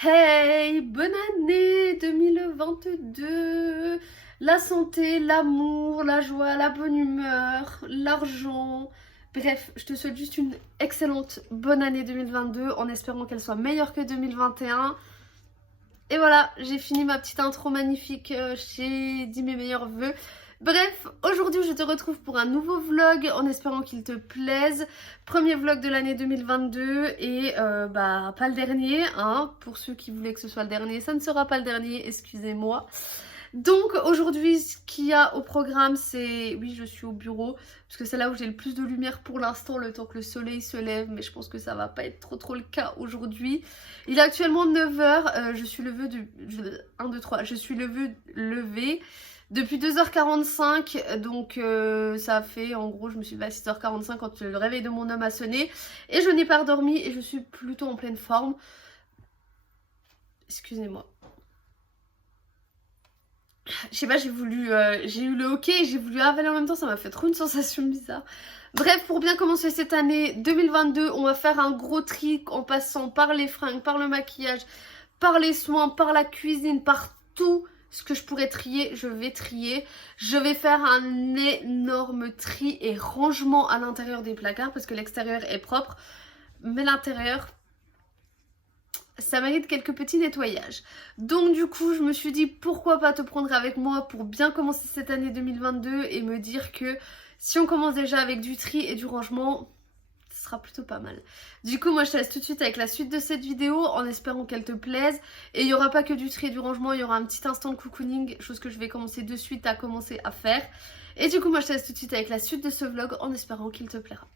Hey, bonne année 2022. La santé, l'amour, la joie, la bonne humeur, l'argent. Bref, je te souhaite juste une excellente bonne année 2022 en espérant qu'elle soit meilleure que 2021. Et voilà, j'ai fini ma petite intro magnifique, j'ai dit mes meilleurs vœux. Bref, aujourd'hui je te retrouve pour un nouveau vlog en espérant qu'il te plaise. Premier vlog de l'année 2022 et pas le dernier, hein. Pour ceux qui voulaient que ce soit le dernier, ça ne sera pas le dernier, excusez-moi. Donc aujourd'hui ce qu'il y a au programme c'est, oui je suis au bureau parce que c'est là où j'ai le plus de lumière pour l'instant, le temps que le soleil se lève, mais je pense que ça va pas être trop le cas aujourd'hui. Il est actuellement 9h, je suis levée depuis 2h45, donc ça fait en gros je me suis levée à 6h45 quand le réveil de mon homme a sonné et je n'ai pas redormi et je suis plutôt en pleine forme. Excusez-moi. Je sais pas, j'ai eu le hockey et j'ai voulu avaler en même temps, ça m'a fait trop une sensation bizarre. Bref, pour bien commencer cette année 2022, on va faire un gros tri en passant par les fringues, par le maquillage, par les soins, par la cuisine, par tout ce que je pourrais trier, je vais trier. Je vais faire un énorme tri et rangement à l'intérieur des placards parce que l'extérieur est propre, mais l'intérieur, ça mérite quelques petits nettoyages. Donc du coup je me suis dit pourquoi pas te prendre avec moi pour bien commencer cette année 2022 et me dire que si on commence déjà avec du tri et du rangement, ce sera plutôt pas mal. Du coup moi je te laisse tout de suite avec la suite de cette vidéo en espérant qu'elle te plaise. Et il n'y aura pas que du tri et du rangement, il y aura un petit instant de cocooning, chose que je vais commencer de suite à commencer à faire. Et du coup moi je te laisse tout de suite avec la suite de ce vlog en espérant qu'il te plaira.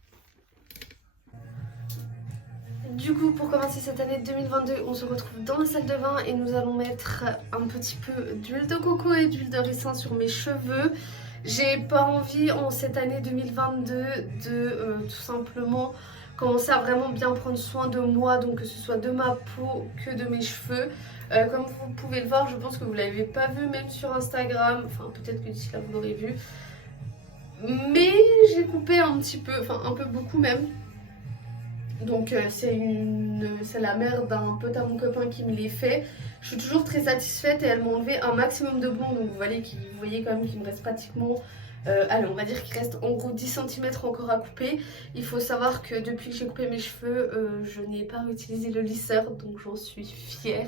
Du coup, pour commencer cette année 2022, on se retrouve dans la salle de bain et nous allons mettre un petit peu d'huile de coco et d'huile de ricin sur mes cheveux. J'ai pas envie en cette année 2022 de tout simplement commencer à vraiment bien prendre soin de moi, donc que ce soit de ma peau que de mes cheveux. Comme vous pouvez le voir, je pense que vous l'avez pas vu même sur Instagram, enfin peut-être que d'ici là vous l'aurez vu. Mais j'ai coupé un petit peu, enfin un peu beaucoup même. Donc c'est la mère d'un pote à mon copain qui me l'ait fait. Je suis toujours très satisfaite et elle m'a enlevé un maximum de blond. Donc vous voyez quand même qu'il me reste pratiquement, allez on va dire qu'il reste en gros 10 cm encore à couper. Il faut savoir que depuis que j'ai coupé mes cheveux, je n'ai pas utilisé le lisseur. Donc j'en suis fière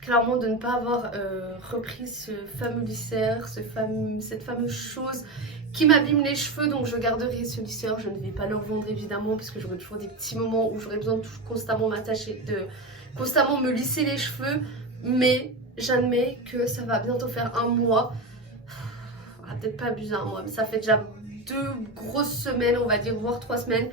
clairement de ne pas avoir repris ce fameux lisseur, cette fameuse chose qui m'abîme les cheveux. Donc je garderai ce lisseur, je ne vais pas le revendre évidemment parce que j'aurai toujours des petits moments où j'aurai besoin de constamment m'attacher, de constamment me lisser les cheveux. Mais j'admets que ça va bientôt faire un mois, peut-être pas abuser un mois, mais ça fait déjà 2 grosses semaines on va dire, voire 3 semaines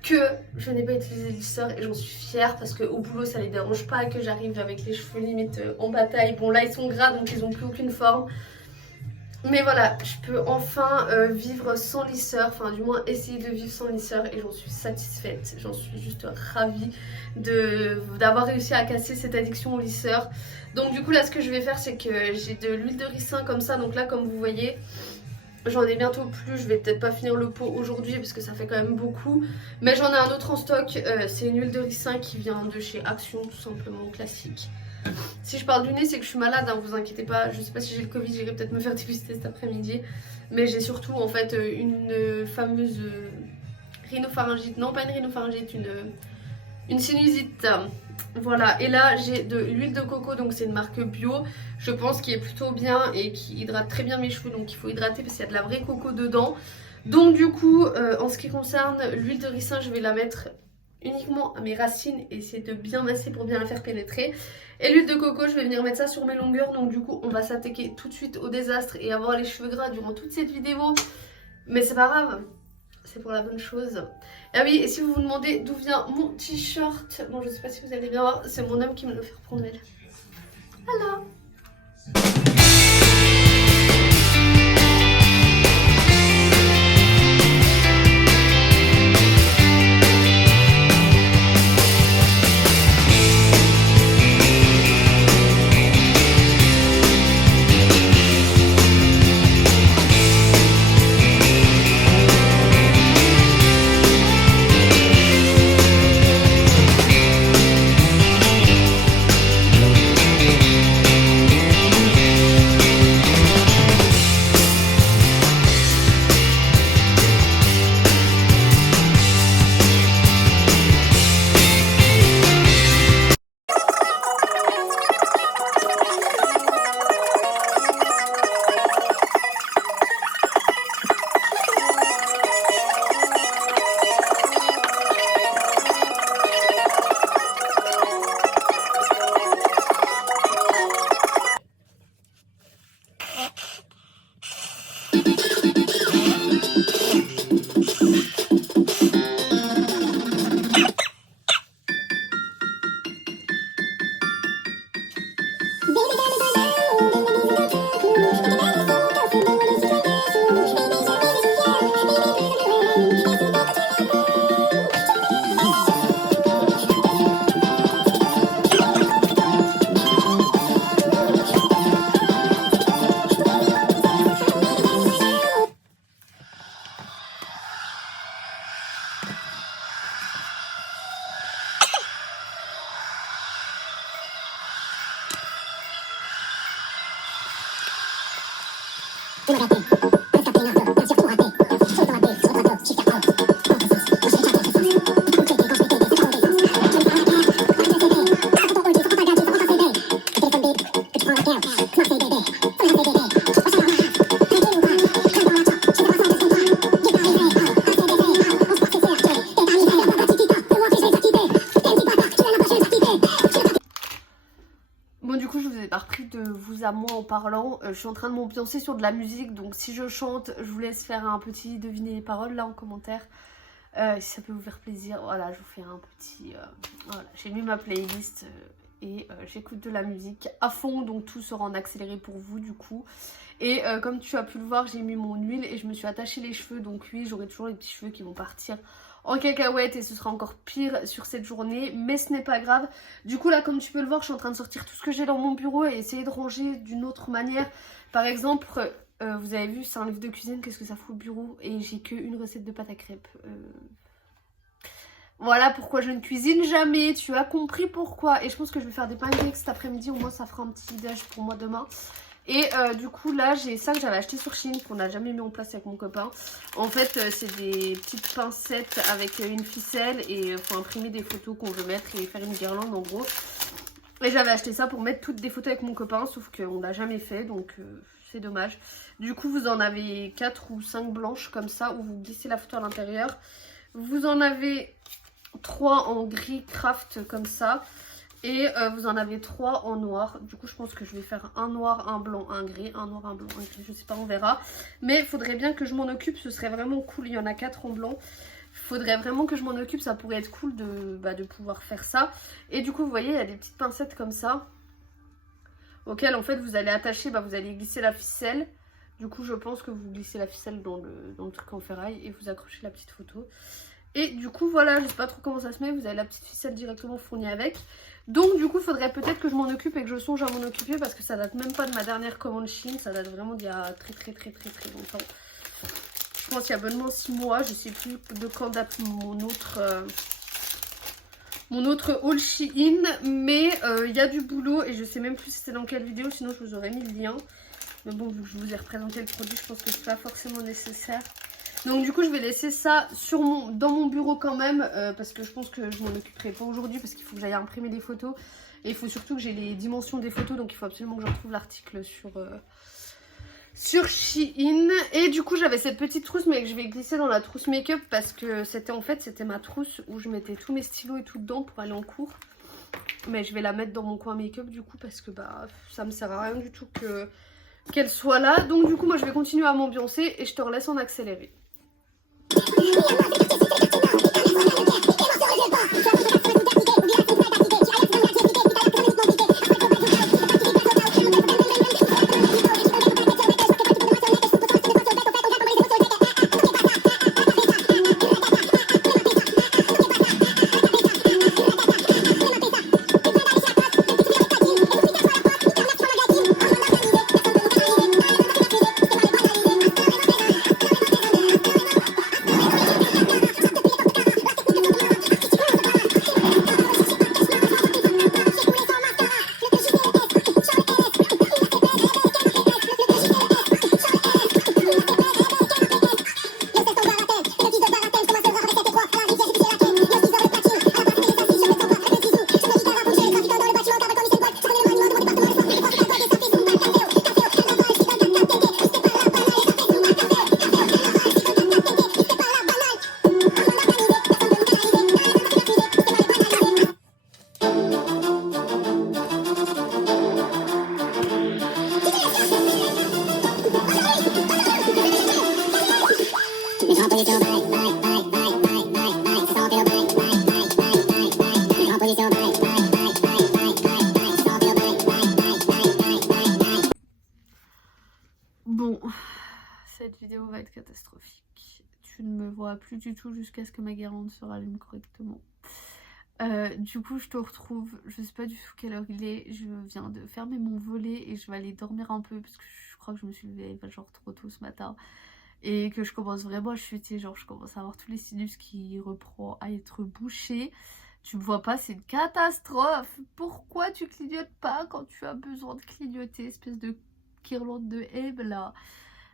que je n'ai pas utilisé le lisseur et j'en suis fière parce qu'au boulot ça les dérange pas que j'arrive avec les cheveux limite en bataille. Bon là ils sont gras donc ils n'ont plus aucune forme. Mais voilà, je peux enfin vivre sans lisseur, enfin du moins essayer de vivre sans lisseur et j'en suis satisfaite. J'en suis juste ravie d'avoir réussi à casser cette addiction au lisseur. Donc du coup là ce que je vais faire c'est que j'ai de l'huile de ricin comme ça, donc là comme vous voyez j'en ai bientôt plus, je vais peut-être pas finir le pot aujourd'hui parce que ça fait quand même beaucoup. Mais j'en ai un autre en stock, c'est une huile de ricin qui vient de chez Action, tout simplement classique. Si je parle du nez c'est que je suis malade, hein, vous inquiétez pas, je sais pas si j'ai le Covid, j'irai peut-être me faire dépister cet après-midi. Mais j'ai surtout en fait une fameuse rhinopharyngite, non pas une rhinopharyngite, une sinusite. Voilà, et là j'ai de l'huile de coco, donc c'est une marque bio, je pense qui est plutôt bien et qui hydrate très bien mes cheveux, donc il faut hydrater parce qu'il y a de la vraie coco dedans. Donc du coup, en ce qui concerne l'huile de ricin, je vais la mettre uniquement à mes racines et essayer de bien masser pour bien la faire pénétrer. Et l'huile de coco, je vais venir mettre ça sur mes longueurs, donc du coup on va s'attaquer tout de suite au désastre et avoir les cheveux gras durant toute cette vidéo. Mais c'est pas grave, c'est pour la bonne chose. Ah oui, et si vous vous demandez d'où vient mon t-shirt, bon je sais pas si vous allez bien voir, c'est mon homme qui me le fait reprendre. Voilà. Bon, du coup, je vous ai pas repris de vous à moi en parlant. Je suis en train de m'ambiancer sur de la musique, donc si je chante, je vous laisse faire un petit deviner les paroles là en commentaire. Si ça peut vous faire plaisir, voilà, je vous fais un petit... voilà, j'ai mis ma playlist et j'écoute de la musique à fond, donc tout sera en accéléré pour vous du coup. Et comme tu as pu le voir, j'ai mis mon huile et je me suis attachée les cheveux, donc oui, j'aurai toujours les petits cheveux qui vont partir en cacahuète et ce sera encore pire sur cette journée, mais ce n'est pas grave. Du coup là, comme tu peux le voir, je suis en train de sortir tout ce que j'ai dans mon bureau et essayer de ranger d'une autre manière. Par exemple, vous avez vu, c'est un livre de cuisine, qu'est-ce que ça fout au bureau? Et j'ai qu'une recette de pâte à crêpes. Voilà pourquoi je ne cuisine jamais, tu as compris pourquoi. Et je pense que je vais faire des pancakes cet après-midi, au moins ça fera un petit déj pour moi demain. Et du coup là j'ai ça que j'avais acheté sur Shein qu'on n'a jamais mis en place avec mon copain. En fait c'est des petites pincettes avec une ficelle et il faut imprimer des photos qu'on veut mettre et faire une guirlande en gros. Et j'avais acheté ça pour mettre toutes des photos avec mon copain, sauf qu'on l'a jamais fait donc c'est dommage. Du coup vous en avez 4 ou 5 blanches comme ça où vous glissez la photo à l'intérieur. Vous en avez 3 en gris craft comme ça. Et vous en avez 3 en noir. Du coup je pense que je vais faire un noir, un blanc, un gris. Un noir, un blanc, un gris, je sais pas, on verra. Mais il faudrait bien que je m'en occupe, ce serait vraiment cool. Il y en a 4 en blanc. Il faudrait vraiment que je m'en occupe, ça pourrait être cool de pouvoir faire ça. Et du coup vous voyez il y a des petites pincettes comme ça. Auxquelles en fait vous allez attacher, vous allez glisser la ficelle. Du coup je pense que vous glissez la ficelle dans le truc en ferraille et vous accrochez la petite photo. Et du coup voilà, je sais pas trop comment ça se met, vous avez la petite ficelle directement fournie avec. Donc du coup il faudrait peut-être que je m'en occupe et que je songe à m'en occuper parce que ça date même pas de ma dernière commande Shein, ça date vraiment d'il y a très longtemps. Je pense qu'il y a bonnement 6 mois, je sais plus de quand date mon autre haul Shein, mais il y a du boulot et je sais même plus c'était dans quelle vidéo, sinon je vous aurais mis le lien. Mais bon, vu que je vous ai représenté le produit, je pense que c'est pas forcément nécessaire. Donc du coup je vais laisser ça dans mon bureau quand même parce que je pense que je m'en occuperai pas aujourd'hui parce qu'il faut que j'aille imprimer des photos et il faut surtout que j'ai les dimensions des photos, donc il faut absolument que je retrouve l'article sur Shein. Et du coup j'avais cette petite trousse mais que je vais glisser dans la trousse make-up parce que c'était ma trousse où je mettais tous mes stylos et tout dedans pour aller en cours. Mais je vais la mettre dans mon coin make-up du coup parce que ça me sert à rien du tout qu'elle soit là. Donc du coup moi je vais continuer à m'ambiancer et je te relaisse en accéléré. Bon, cette vidéo va être catastrophique. Tu ne me vois plus du tout jusqu'à ce que ma guirlande se rallume correctement. Du coup je te retrouve, je sais pas du tout quelle heure il est, je viens de fermer mon volet et je vais aller dormir un peu parce que je crois que je me suis levée genre trop tôt ce matin et que je commence vraiment à chuter, genre je commence à avoir tous les sinus qui reprend à être bouchés. Tu me vois pas, c'est une catastrophe. Pourquoi tu clignotes pas quand tu as besoin de clignoter, espèce de guirlande de Hebe là?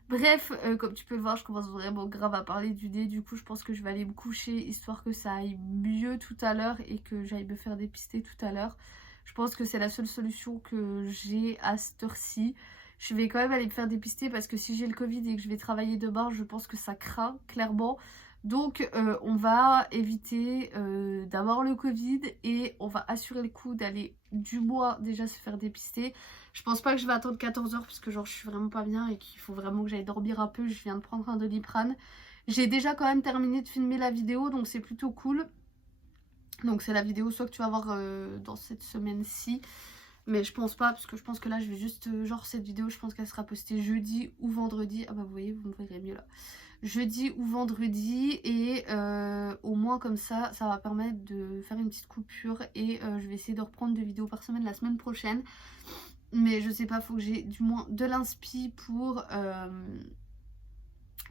Bref, comme tu peux le voir, je commence vraiment grave à parler du nez. Du coup, je pense que je vais aller me coucher histoire que ça aille mieux tout à l'heure et que j'aille me faire dépister tout à l'heure. Je pense que c'est la seule solution que j'ai à cette heure-ci. Je vais quand même aller me faire dépister parce que si j'ai le Covid et que je vais travailler demain, je pense que ça craint clairement. Donc on va éviter d'avoir le Covid et on va assurer le coup d'aller du moins déjà se faire dépister. Je pense pas que je vais attendre 14 h parce que genre je suis vraiment pas bien et qu'il faut vraiment que j'aille dormir un peu. Je viens de prendre un Doliprane. J'ai déjà quand même terminé de filmer la vidéo donc c'est plutôt cool. Donc c'est la vidéo soit que tu vas voir dans cette semaine-ci. Mais je pense pas parce que je pense que là je vais juste... genre cette vidéo je pense qu'elle sera postée jeudi ou vendredi. Ah bah vous voyez, vous me verrez mieux là. Jeudi ou vendredi et au moins comme ça va permettre de faire une petite coupure et je vais essayer de reprendre 2 vidéos par semaine la semaine prochaine. Mais je sais pas, faut que j'ai du moins de l'inspi pour...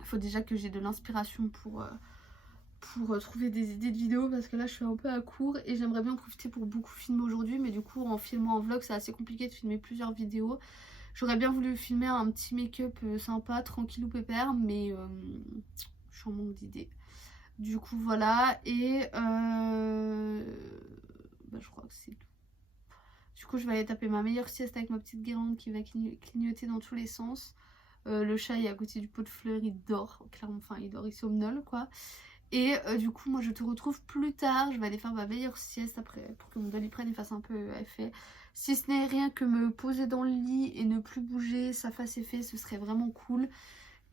faut déjà que j'ai de l'inspiration pour trouver des idées de vidéos parce que là je suis un peu à court et j'aimerais bien en profiter pour beaucoup filmer aujourd'hui. Mais du coup en filmant en vlog c'est assez compliqué de filmer plusieurs vidéos. J'aurais bien voulu filmer un petit make-up sympa, tranquille ou pépère, mais je suis en manque d'idées. Du coup voilà, et bah, je crois que c'est tout. Du coup je vais aller taper ma meilleure sieste avec ma petite guirlande qui va clignoter dans tous les sens. Le chat est à côté du pot de fleurs, il dort, clairement, enfin il dort, il somnole quoi. Et du coup moi je te retrouve plus tard, je vais aller faire ma meilleure sieste après pour que mon Doliprane fasse un peu effet. Si ce n'est rien que me poser dans le lit et ne plus bouger, ça fasse effet, ce serait vraiment cool.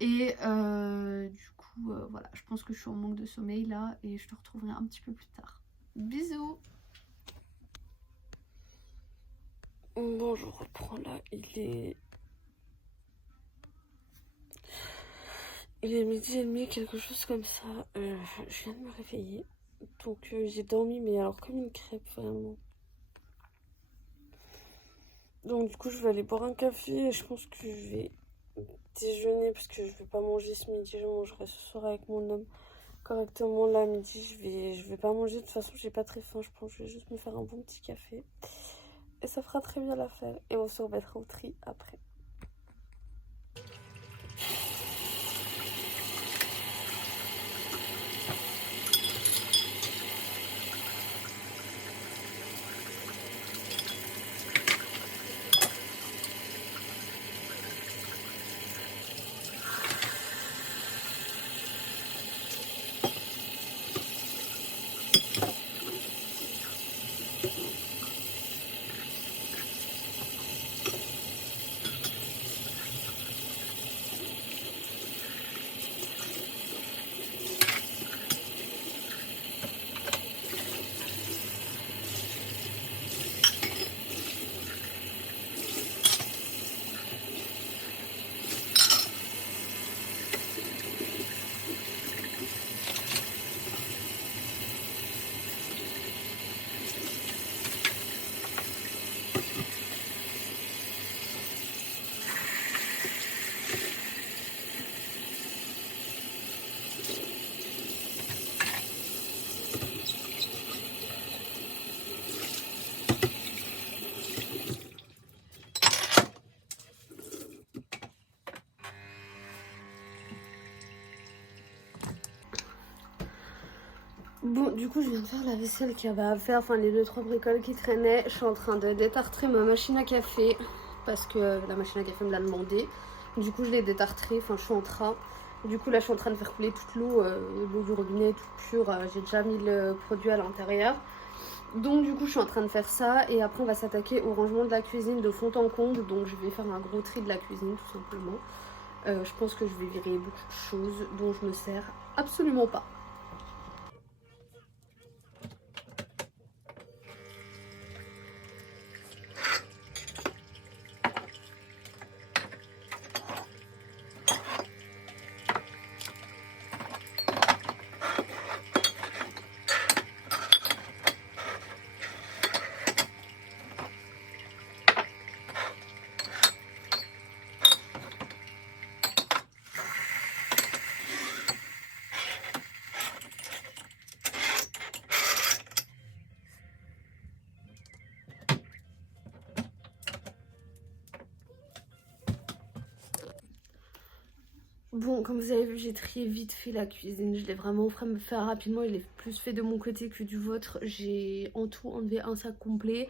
Et du coup voilà, je pense que je suis en manque de sommeil là et je te retrouverai un petit peu plus tard. Bisous. Bon je reprends là, il est 12h30, quelque chose comme ça. Je viens de me réveiller. Donc j'ai dormi, mais alors comme une crêpe, vraiment. Donc du coup, je vais aller boire un café et je pense que je vais déjeuner parce que je vais pas manger ce midi. Je mangerai ce soir avec mon homme correctement. Là, à midi, je vais pas manger. De toute façon, j'ai pas très faim. Je pense que je vais juste me faire un bon petit café. Et ça fera très bien l'affaire. Et on se remettra au tri après. Bon, du coup, je viens de faire la vaisselle qu'il y avait à faire, enfin les 2-3 bricoles qui traînaient. Je suis en train de détartrer ma machine à café parce que la machine à café me l'a demandé. Du coup, je l'ai détartrée, enfin je suis en train. Du coup, là, je suis en train de faire couler toute l'eau du robinet, toute pure. J'ai déjà mis le produit à l'intérieur. Donc, du coup, je suis en train de faire ça. Et après, on va s'attaquer au rangement de la cuisine de fond en comble. Donc, je vais faire un gros tri de la cuisine, tout simplement. Je pense que je vais virer beaucoup de choses dont je me sers absolument pas. Bon, comme vous avez vu, j'ai trié vite fait la cuisine. Je l'ai vraiment fait rapidement. Je l'ai plus fait de mon côté que du vôtre. J'ai en tout enlevé un sac complet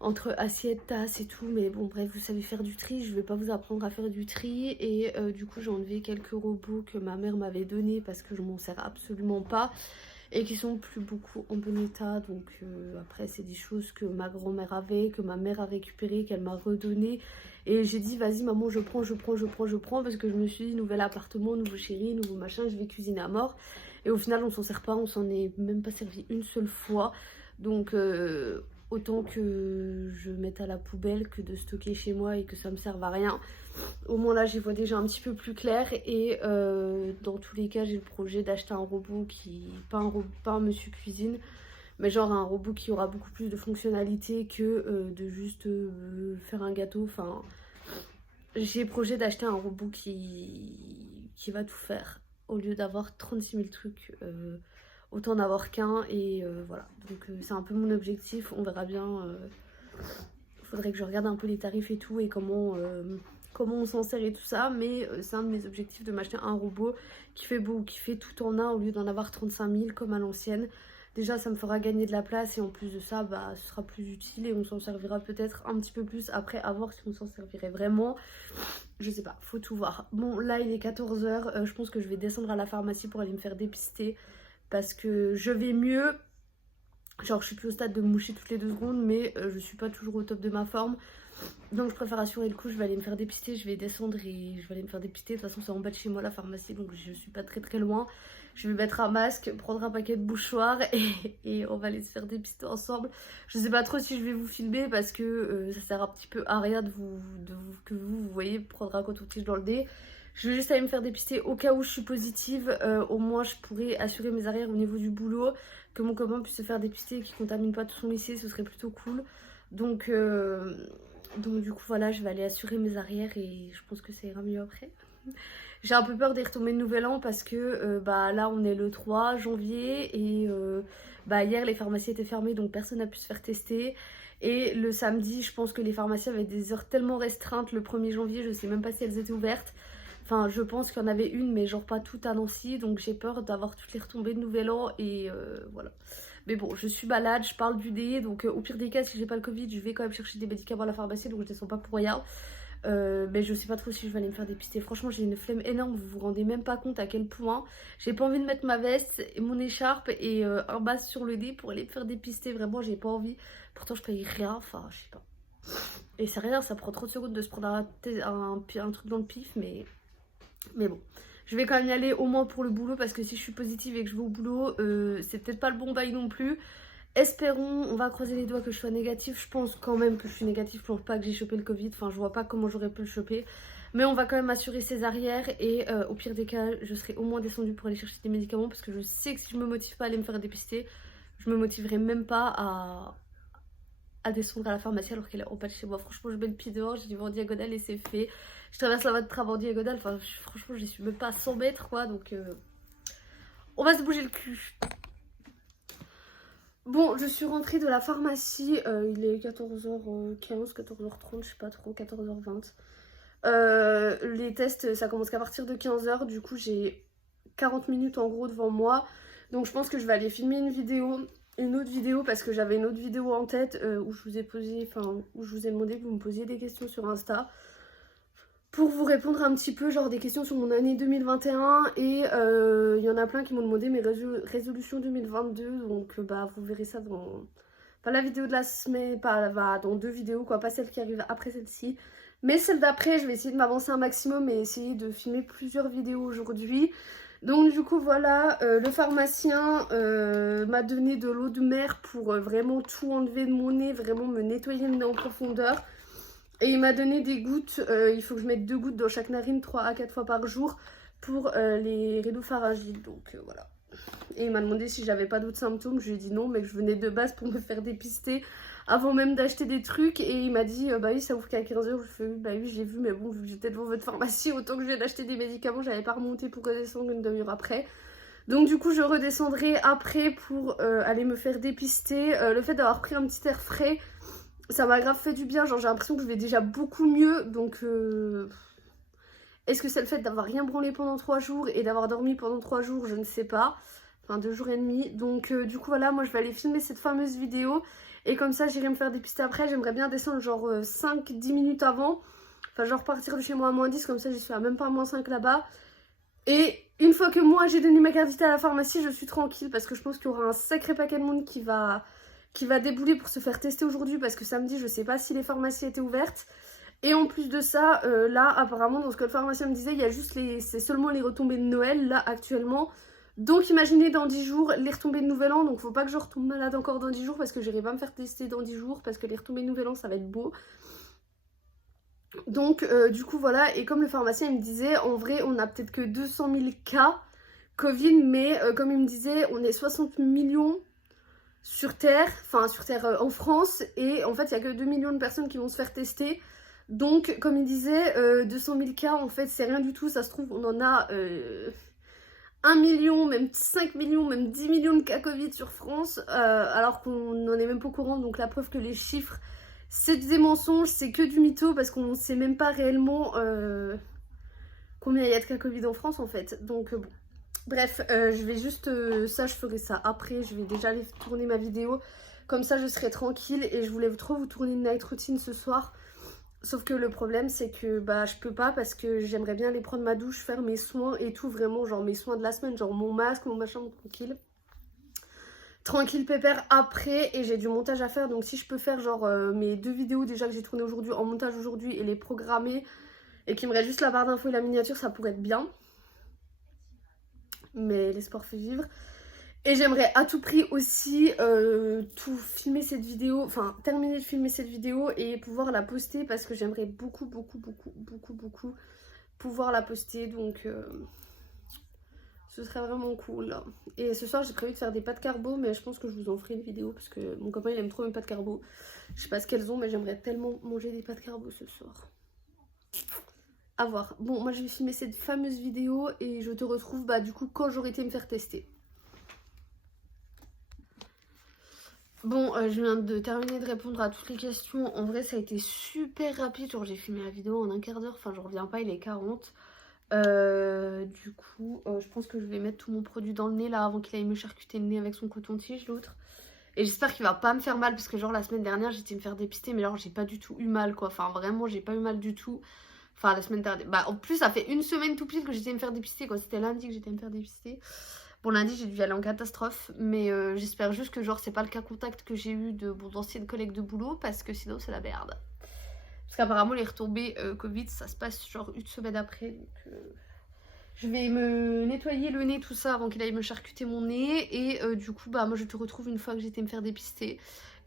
entre assiettes, tasses et tout. Mais bon, bref, vous savez faire du tri. Je vais pas vous apprendre à faire du tri. Et du coup, j'ai enlevé quelques robots que ma mère m'avait donnés parce que je m'en sers absolument pas. Et qui sont plus beaucoup en bon état. Donc après, c'est des choses que ma grand-mère avait, que ma mère a récupéré, qu'elle m'a redonné. Et j'ai dit, vas-y maman, je prends, parce que je me suis dit, nouvel appartement, nouveau chéri, nouveau machin, je vais cuisiner à mort. Et au final, on s'en sert pas, on s'en est même pas servi une seule fois. Donc autant que je mette à la poubelle que de stocker chez moi et que ça me serve à rien. Au moins là, j'y vois déjà un petit peu plus clair. Et dans tous les cas, j'ai le projet d'acheter un robot qui... pas un monsieur cuisine, mais genre un robot qui aura beaucoup plus de fonctionnalités que de juste faire un gâteau. Enfin, j'ai le projet d'acheter un robot qui va tout faire. Au lieu d'avoir 36 000 trucs, autant en avoir qu'un. Et voilà, donc c'est un peu mon objectif. On verra bien. Faudrait que je regarde un peu les tarifs et tout et comment on s'en sert et tout ça. Mais c'est un de mes objectifs de m'acheter un robot qui fait beau, qui fait tout en un au lieu d'en avoir 35 000 comme à l'ancienne. Déjà, ça me fera gagner de la place et en plus de ça, bah, ce sera plus utile et on s'en servira peut-être un petit peu plus après, à voir si on s'en servirait vraiment. Je sais pas, faut tout voir. Bon, là, il est 14 h. Je pense que je vais descendre à la pharmacie pour aller me faire dépister parce que je vais mieux. Genre, je suis plus au stade de me moucher toutes les 2 secondes, mais je suis pas toujours au top de ma forme. Donc, je préfère assurer le coup. Je vais aller me faire dépister. Je vais descendre et je vais aller me faire dépister. De toute façon, c'est en bas de chez moi la pharmacie, donc je suis pas très loin. Je vais mettre un masque, prendre un paquet de mouchoirs et on va aller se faire dépister ensemble. Je sais pas trop si je vais vous filmer parce que ça sert un petit peu à rien que vous voyez prendre un coton-tige dans le nez. Je vais juste aller me faire dépister au cas où je suis positive. Au moins, je pourrais assurer mes arrières au niveau du boulot. Que mon copain puisse se faire dépister et qu'il contamine pas tout son lycée, ce serait plutôt cool. Donc du coup, voilà, je vais aller assurer mes arrières et je pense que ça ira mieux après. J'ai un peu peur d'y retomber le nouvel an parce que bah là on est le 3 janvier et bah hier les pharmacies étaient fermées donc personne n'a pu se faire tester. Et le samedi, je pense que les pharmacies avaient des heures tellement restreintes le 1er janvier, je sais même pas si elles étaient ouvertes. Enfin, je pense qu'il y en avait une, mais genre pas toutes à Nancy, donc j'ai peur d'avoir toutes les retombées de nouvel an et voilà. Mais bon, je suis malade, je parle du nez, donc au pire des cas, si j'ai pas le Covid, je vais quand même chercher des médicaments à la pharmacie, donc je descends pas pour rien. Mais je sais pas trop si je vais aller me faire dépister. Franchement, j'ai une flemme énorme, vous vous rendez même pas compte à quel point. J'ai pas envie de mettre ma veste, et mon écharpe et un masque sur le nez pour aller me faire dépister. Vraiment, j'ai pas envie. Pourtant, je paye rien, enfin, je sais pas. Et c'est rien, ça prend 30 secondes de se prendre un truc dans le pif, mais bon. Je vais quand même y aller au moins pour le boulot parce que si je suis positive et que je vais au boulot, c'est peut-être pas le bon bail non plus. Espérons, on va croiser les doigts que je sois négatif. Je pense quand même que je suis négative pour pas que j'ai chopé le Covid. Enfin, je vois pas comment j'aurais pu le choper. Mais on va quand même assurer ses arrières. Et au pire des cas, je serai au moins descendue pour aller chercher des médicaments. Parce que je sais que si je me motive pas à aller me faire dépister, je me motiverai même pas à descendre à la pharmacie alors qu'elle est en bas de chez moi. Franchement, je mets le pied dehors, j'ai du en diagonale et c'est fait. Je traverse la voie de tram en diagonale. Enfin, franchement, je suis même pas à 100 mètres quoi. Donc, on va se bouger le cul. Bon, je suis rentrée de la pharmacie, il est 14h15, 14h30, je sais pas trop, 14h20. Les tests, ça commence qu'à partir de 15h, du coup j'ai 40 minutes en gros devant moi. Donc je pense que je vais aller filmer une autre vidéo, parce que j'avais une autre vidéo en tête où je vous ai où je vous ai demandé que vous me posiez des questions sur Insta. Pour vous répondre un petit peu, genre des questions sur mon année 2021 et il y en a plein qui m'ont demandé mes résolutions 2022, donc bah vous verrez ça dans pas la vidéo de la semaine, dans 2 vidéos quoi, pas celle qui arrive après celle-ci, mais celle d'après. Je vais essayer de m'avancer un maximum et essayer de filmer plusieurs vidéos aujourd'hui. Donc du coup voilà, le pharmacien m'a donné de l'eau de mer pour vraiment tout enlever de mon nez, vraiment me nettoyer le nez en profondeur. Et il m'a donné des gouttes, il faut que je mette 2 gouttes dans chaque narine 3 à 4 fois par jour pour les rhinopharyngites, donc voilà. Et il m'a demandé si j'avais pas d'autres symptômes, je lui ai dit non, mais que je venais de base pour me faire dépister avant même d'acheter des trucs. Et il m'a dit bah oui, ça ouvre qu'à 15h, je lui ai fait bah oui, je l'ai vu, mais bon, vu que j'étais devant votre pharmacie, autant que je viens d'acheter des médicaments, j'avais pas remonté pour redescendre une demi-heure après. Donc du coup je redescendrai après pour aller me faire dépister. Le fait d'avoir pris un petit air frais, ça m'a grave fait du bien, genre j'ai l'impression que je vais déjà beaucoup mieux, donc Est-ce que c'est le fait d'avoir rien branlé pendant 3 jours et d'avoir dormi pendant 3 jours? Je ne sais pas. Enfin 2 jours et demi. Donc du coup voilà, moi je vais aller filmer cette fameuse vidéo. Et comme ça j'irai me faire dépister après. J'aimerais bien descendre genre 5-10 minutes avant. Enfin genre partir de chez moi à -10, comme ça j'y suis à même pas à -5 là-bas. Et une fois que moi j'ai donné ma carte vitale à la pharmacie, je suis tranquille. Parce que je pense qu'il y aura un sacré paquet de monde qui va débouler pour se faire tester aujourd'hui. Parce que samedi je sais pas si les pharmacies étaient ouvertes. Et en plus de ça, là apparemment dans ce que le pharmacien me disait, il y a juste c'est seulement les retombées de Noël là actuellement. Donc imaginez dans 10 jours les retombées de Nouvel An. Donc faut pas que je retombe malade encore dans 10 jours parce que j'irai pas me faire tester dans 10 jours parce que les retombées de Nouvel An ça va être beau. Donc du coup voilà, et comme le pharmacien il me disait, en vrai on a peut-être que 200 000 cas Covid, mais comme il me disait on est 60 millions sur Terre, en France, et en fait il y a que 2 millions de personnes qui vont se faire tester. Donc comme il disait, 200 000 cas en fait c'est rien du tout, ça se trouve on en a 1 million, même 5 millions, même 10 millions de cas Covid sur France, alors qu'on n'en est même pas au courant. Donc la preuve que les chiffres c'est des mensonges, c'est que du mytho parce qu'on ne sait même pas réellement combien il y a de cas Covid en France en fait. Donc bon, bref, je vais juste, ça je ferai ça après, je vais déjà aller tourner ma vidéo. Comme ça je serai tranquille et je voulais trop vous tourner une night routine ce soir. Sauf que le problème c'est que bah je peux pas parce que j'aimerais bien aller prendre ma douche, faire mes soins et tout, vraiment genre mes soins de la semaine, genre mon masque, mon machin, tranquille pépère après, et j'ai du montage à faire. Donc si je peux faire genre mes 2 vidéos déjà que j'ai tournées aujourd'hui en montage aujourd'hui et les programmer et qu'il me reste juste la barre d'infos et la miniature, ça pourrait être bien. Mais l'espoir fait vivre. Et j'aimerais à tout prix aussi tout filmer cette vidéo, enfin terminer de filmer cette vidéo et pouvoir la poster parce que j'aimerais beaucoup pouvoir la poster. Donc ce serait vraiment cool. Et ce soir j'ai prévu de faire des pâtes carbo, mais je pense que je vous en ferai une vidéo parce que mon copain il aime trop mes pâtes carbo. Je sais pas ce qu'elles ont, mais j'aimerais tellement manger des pâtes carbo ce soir. À voir. Bon, moi je vais filmer cette fameuse vidéo et je te retrouve bah du coup quand j'aurai été me faire tester. Bon, je viens de terminer de répondre à toutes les questions. En vrai, ça a été super rapide. Genre, j'ai filmé la vidéo en un quart d'heure. Enfin, je reviens pas, il est 40. Du coup, je pense que je vais mettre tout mon produit dans le nez là avant qu'il aille me charcuter le nez avec son coton-tige, l'autre. Et j'espère qu'il va pas me faire mal parce que genre la semaine dernière, j'étais me faire dépister. Mais alors, j'ai pas du tout eu mal quoi. Enfin, vraiment, j'ai pas eu mal du tout. Enfin, la semaine dernière. Bah, en plus, ça fait une semaine tout pile que j'étais me faire dépister quoi. C'était lundi que j'étais me faire dépister. Bon, lundi j'ai dû y aller en catastrophe, mais j'espère juste que genre c'est pas le cas contact que j'ai eu de mon ancienne collègue de boulot, parce que sinon c'est la merde. Parce qu'apparemment les retombées Covid ça se passe genre une semaine après, donc je vais me nettoyer le nez tout ça avant qu'il aille me charcuter mon nez. Et du coup bah moi je te retrouve une fois que j'ai été me faire dépister.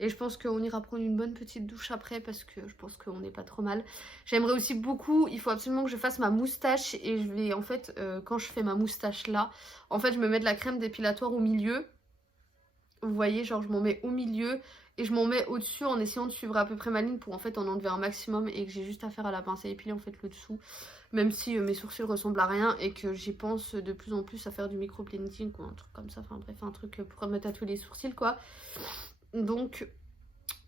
Et je pense qu'on ira prendre une bonne petite douche après parce que je pense qu'on n'est pas trop mal. J'aimerais aussi beaucoup, il faut absolument que je fasse ma moustache. Et je vais en fait, quand je fais ma moustache là, en fait je me mets de la crème dépilatoire au milieu. Vous voyez, genre je m'en mets au milieu et je m'en mets au-dessus en essayant de suivre à peu près ma ligne pour en fait en enlever un maximum. Et que j'ai juste à faire à la pince à épiler en fait le dessous. Même si mes sourcils ressemblent à rien et que j'y pense de plus en plus à faire du micro-blending ou un truc comme ça. Enfin bref, un truc pour me tatouer les sourcils quoi. Donc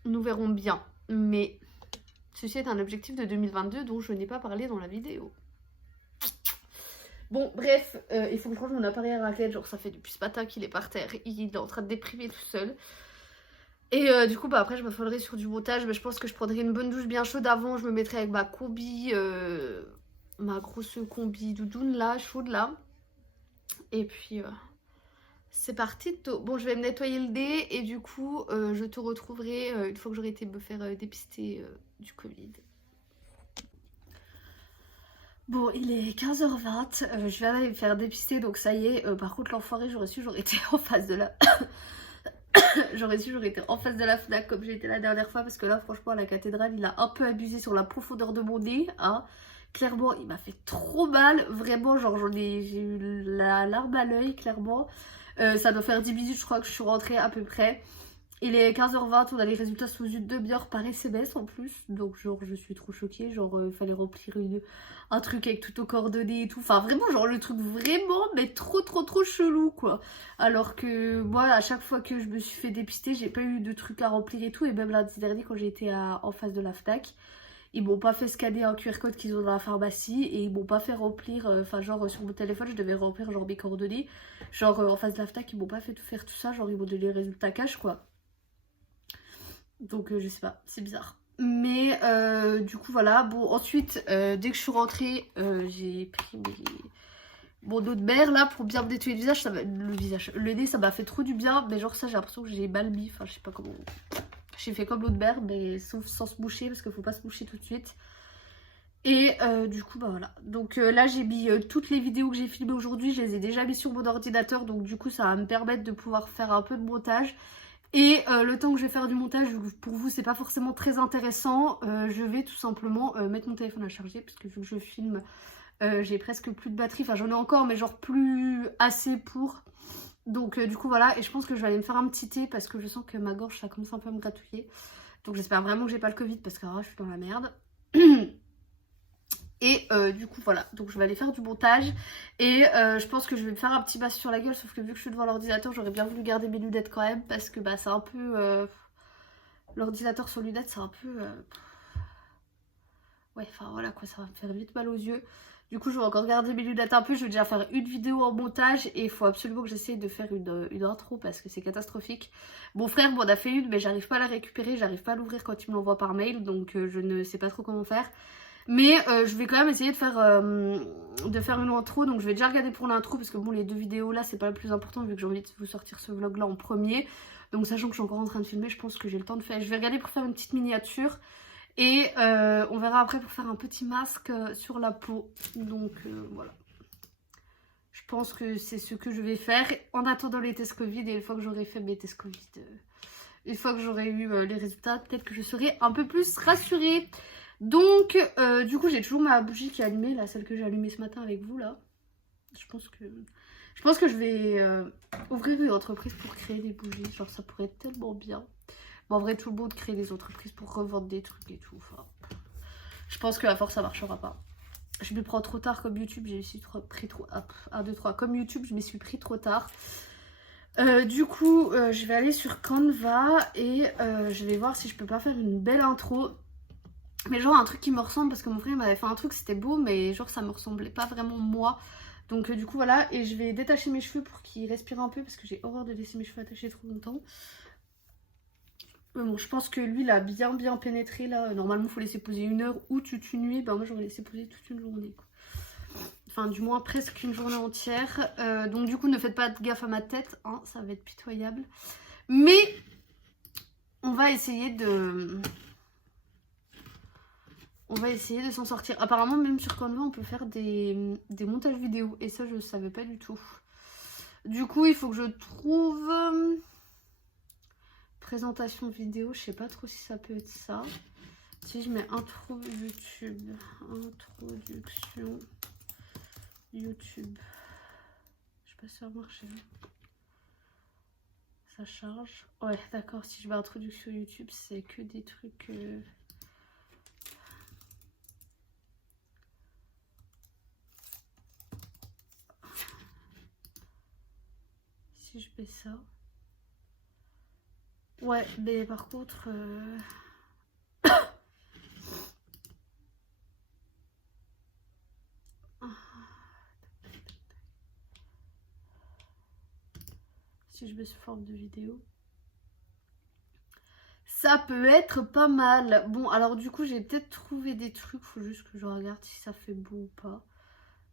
nous verrons bien. Mais ceci est un objectif de 2022 dont je n'ai pas parlé dans la vidéo. Bon bref, il faut que je range mon appareil à raclette. Genre ça fait depuis ce matin qu'il est par terre. Il est en train de déprimer tout seul. Et du coup bah après je me follerai sur du montage. Mais je pense que je prendrai une bonne douche bien chaude avant. Je me mettrai avec ma combi, ma grosse combi doudoune là, chaude là. Et puis c'est parti. Bon, je vais me nettoyer le nez et du coup, je te retrouverai une fois que j'aurai été me faire dépister du Covid. Bon, il est 15h20, je vais aller me faire dépister, donc ça y est. Par contre, l'enfoiré, j'aurais été en face de la... j'aurais été en face de la FNAC comme j'ai été la dernière fois, parce que là, franchement, à la cathédrale, il a un peu abusé sur la profondeur de mon nez, hein. Clairement, il m'a fait trop mal, vraiment, genre j'ai eu la larme à l'œil, clairement. Ça doit faire 10 minutes, je crois que je suis rentrée à peu près. Il est 15h20, on a les résultats sous une demi-heure par SMS en plus. Donc genre je suis trop choquée, genre il fallait remplir un truc avec tout aux coordonnées et tout. Enfin vraiment genre le truc vraiment mais trop chelou quoi. Alors que moi à chaque fois que je me suis fait dépister, j'ai pas eu de truc à remplir et tout. Et même lundi dernier quand j'ai été en face de la FNAC, Ils m'ont pas fait scanner un QR code qu'ils ont dans la pharmacie et ils m'ont pas fait remplir, enfin genre sur mon téléphone je devais remplir genre mes coordonnées. Genre en face de la FNAC ils m'ont pas fait tout faire tout ça, genre ils m'ont donné les résultats cash quoi. Donc je sais pas, c'est bizarre. Mais du coup voilà, bon ensuite dès que je suis rentrée j'ai pris mon eau de mer là pour bien me nettoyer le visage, le nez ça m'a fait trop du bien, mais genre ça j'ai l'impression que j'ai mal mis, enfin je sais pas comment. J'ai fait comme l'eau de mer mais sauf sans se moucher parce qu'il faut pas se moucher tout de suite. Et du coup bah voilà, donc là j'ai mis toutes les vidéos que j'ai filmées aujourd'hui, je les ai déjà mis sur mon ordinateur, donc du coup ça va me permettre de pouvoir faire un peu de montage. Et le temps que je vais faire du montage, pour vous c'est pas forcément très intéressant, je vais tout simplement mettre mon téléphone à charger parce que vu que je filme j'ai presque plus de batterie, enfin j'en ai encore mais genre plus assez pour. Donc du coup voilà, et je pense que je vais aller me faire un petit thé parce que je sens que ma gorge ça commence un peu à me gratouiller. Donc j'espère vraiment que j'ai pas le Covid parce que là je suis dans la merde. Et du coup voilà, donc je vais aller faire du montage et je pense que je vais me faire un petit masque sur la gueule, sauf que vu que je suis devant l'ordinateur j'aurais bien voulu garder mes lunettes quand même parce que bah c'est un peu... l'ordinateur sans lunettes c'est un peu... Ouais enfin voilà quoi, ça va me faire vite mal aux yeux. Du coup je vais encore garder mes lunettes un peu, je vais déjà faire une vidéo en montage et il faut absolument que j'essaye de faire une intro parce que c'est catastrophique. Mon frère m'en a fait une mais j'arrive pas à la récupérer, j'arrive pas à l'ouvrir quand il me l'envoie par mail, donc je ne sais pas trop comment faire. Mais je vais quand même essayer de faire une intro, donc je vais déjà regarder pour l'intro parce que bon les deux vidéos là c'est pas le plus important vu que j'ai envie de vous sortir ce vlog là en premier. Donc sachant que je suis encore en train de filmer, je pense que j'ai le temps de faire, je vais regarder pour faire une petite miniature. Et on verra après pour faire un petit masque sur la peau. Donc voilà. Je pense que c'est ce que je vais faire en attendant les tests Covid. Et une fois que j'aurai fait mes tests Covid, une fois que j'aurai eu les résultats, peut-être que je serai un peu plus rassurée. Donc du coup j'ai toujours ma bougie qui est allumée, là, celle que j'ai allumée ce matin avec vous là. Je pense que je vais ouvrir une entreprise pour créer des bougies. Genre ça pourrait être tellement bien. Bon, en vrai, tout le monde crée des entreprises pour revendre des trucs et tout. Enfin, je pense qu'à force, ça marchera pas. Je me prends trop tard comme YouTube. J'ai pris trop... 1, 2, 3. Comme YouTube, je m'y suis pris trop tard. Du coup, je vais aller sur Canva et je vais voir si je peux pas faire une belle intro. Mais genre un truc qui me ressemble parce que mon frère m'avait fait un truc, c'était beau, mais genre ça me ressemblait pas vraiment moi. Donc du coup, voilà. Et je vais détacher mes cheveux pour qu'ils respirent un peu parce que j'ai horreur de laisser mes cheveux attachés trop longtemps. Bon, je pense que lui, il a bien pénétré là. Normalement, il faut laisser poser 1 heure ou toute une nuit. Ben, moi, j'aurais laissé poser toute une journée, quoi. Enfin, du moins, presque une journée entière. Donc, du coup, ne faites pas de gaffe à ma tête. Hein, ça va être pitoyable. Mais, on va essayer de... s'en sortir. Apparemment, même sur Canva, on peut faire des montages vidéo. Et ça, je ne savais pas du tout. Du coup, il faut que je trouve... présentation vidéo, je sais pas trop si ça peut être ça. Si je mets intro YouTube, introduction YouTube, je sais pas si ça va marcher. Ça charge. Ouais, d'accord, si je mets introduction YouTube, c'est que des trucs... Si je mets ça... Ouais, mais par contre... si je mets sous forme de vidéo... ça peut être pas mal. Bon, alors du coup, j'ai peut-être trouvé des trucs. Faut juste que je regarde si ça fait beau ou pas.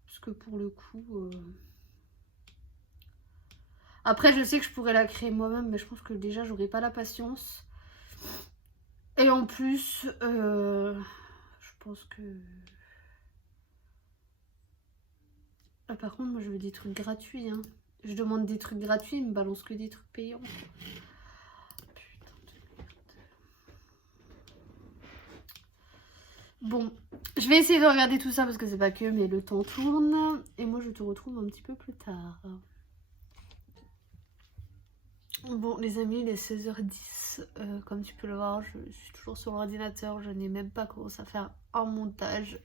Parce que pour le coup... Après, je sais que je pourrais la créer moi-même, mais je pense que déjà, j'aurais pas la patience. Et en plus, je pense que... Ah, par contre, moi, je veux des trucs gratuits. Hein. Je demande des trucs gratuits, ils me balancent que des trucs payants. Putain de merde. Bon, je vais essayer de regarder tout ça parce que c'est pas que, mais le temps tourne. Et moi, je te retrouve un petit peu plus tard. Bon les amis, il est 16h10, comme tu peux le voir, je suis toujours sur l'ordinateur, je n'ai même pas commencé à faire un montage.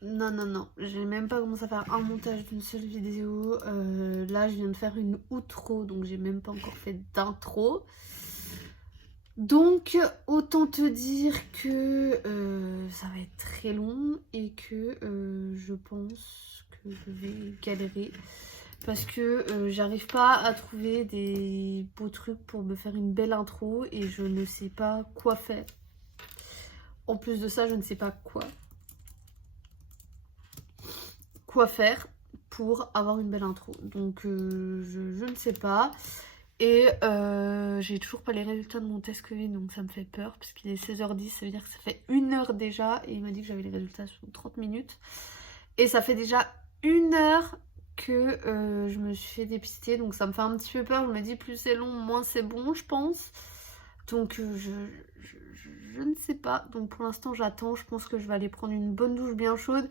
Non, j'ai même pas commencé à faire un montage d'une seule vidéo. Là je viens de faire une outro, donc j'ai même pas encore fait d'intro. Donc autant te dire que ça va être très long et que je pense que je vais galérer parce que j'arrive pas à trouver des beaux trucs pour me faire une belle intro et je ne sais pas quoi faire. En plus de ça, je ne sais pas quoi faire pour avoir une belle intro. Donc je ne sais pas. Et j'ai toujours pas les résultats de mon test Covid, donc ça me fait peur parce qu'il est 16h10, ça veut dire que ça fait 1 heure déjà et il m'a dit que j'avais les résultats sous 30 minutes. Et ça fait déjà 1 heure que je me suis fait dépister, donc ça me fait un petit peu peur. Je me dis plus c'est long, moins c'est bon, je pense. Donc je ne sais pas. Donc pour l'instant j'attends, je pense que je vais aller prendre une bonne douche bien chaude.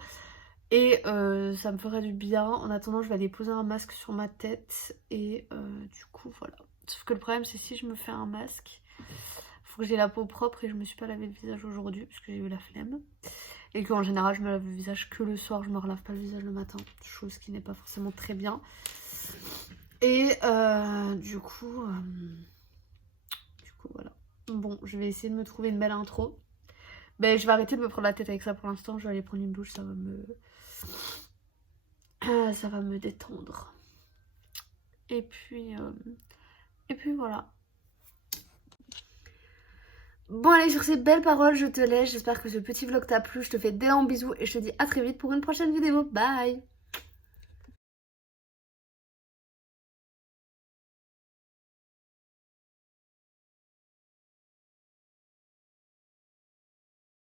Et ça me ferait du bien. En attendant, je vais aller poser un masque sur ma tête. Et du coup, voilà. Sauf que le problème, c'est si je me fais un masque, faut que j'ai la peau propre et je me suis pas lavé le visage aujourd'hui parce que j'ai eu la flemme. Et qu'en général, je me lave le visage que le soir, je me relave pas le visage le matin. Chose qui n'est pas forcément très bien. Et du coup, voilà. Bon, je vais essayer de me trouver une belle intro. Ben, je vais arrêter de me prendre la tête avec ça pour l'instant. Je vais aller prendre une douche, ça va me détendre. Et puis voilà. Bon allez, sur ces belles paroles, je te laisse. J'espère que ce petit vlog t'a plu. Je te fais d'énormes bisous et je te dis à très vite pour une prochaine vidéo. Bye!